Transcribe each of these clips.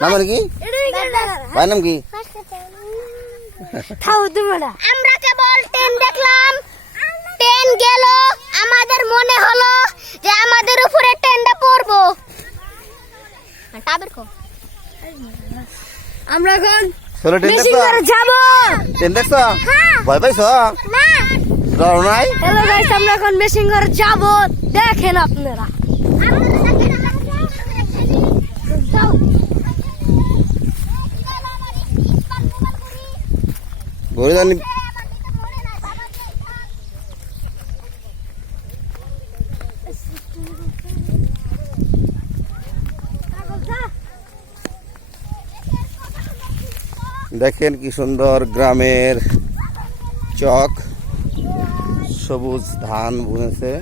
নাম কি ভাই নাম কি আমরা কেবল ট্রেন দেখলাম, ট্রেন গেল, আমাদের মনে হলো যে আমাদের উপরে ট্রেনটা পড়বো। আমরা এখন মেশিন করে যাব। ট্রেন দেখছো? ভয় পাইছো? না ডর নাই? হ্যালো গাইস, আমরা এখন মেশিন করে যাব, দেখেন আপনারা। ঘুরে জানি দেখেন কি সুন্দর গ্রামের চক, সবুজ ধান বুনেছে।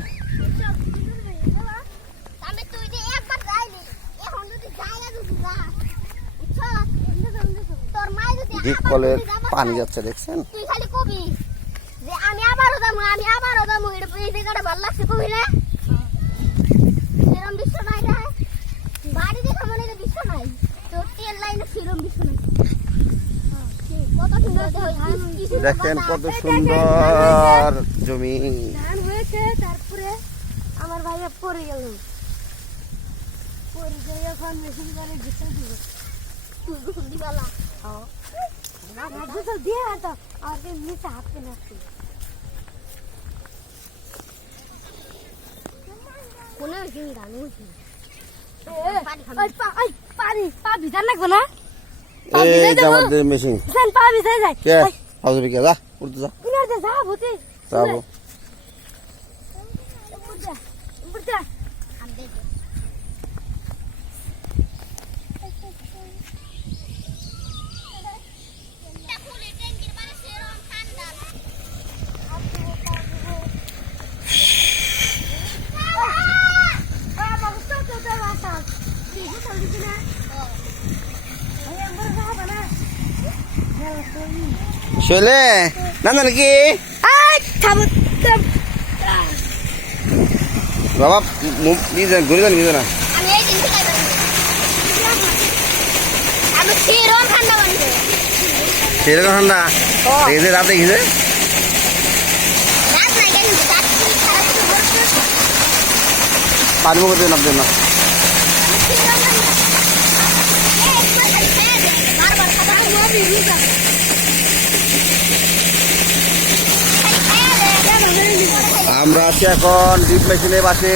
ডিপ কলের পানি যাচ্ছে দেখছেন। তুই খালি কবি যে আমি আবারও যাবো, আমি আবারও যাবো, এই জায়গাটা ভালো লাগছে, কবি না? সেরম বিশ্ব নাই রে, বাড়ি দেখা মনে হয় বিশ্ব নাই, তো ট্রেন লাইনে সেরম বিশ্ব নাই। কত সুন্দর দেখেন কত সুন্দর জমি। ধান হয়েছে, তারপরে আমার ভাইয়া পড়ে গেল, পড়ে গিয়ে এখন মেশিন করে দিতে দিব। তুই দিবালা তো দিয়ে তো আর নিচে হাঁটতে নাচতে কোন মেশিন গান পানি পা ভিজার লাগবে না? এই যে আমাদের মেশিন পা ভিজাই যায়। কে হাউজে কে যা উঠতে যা কিনারে যা ভূতি যাবো। শৈলে না নাকি বাবা ঘুরে যান নিজে না সেরকম ঠান্ডা দেখেছে রাত দেখেছে। পানি মুখে দিয়ে নামতেন না। আমরা আছি এখন ডিপ মেশিনের পাশে।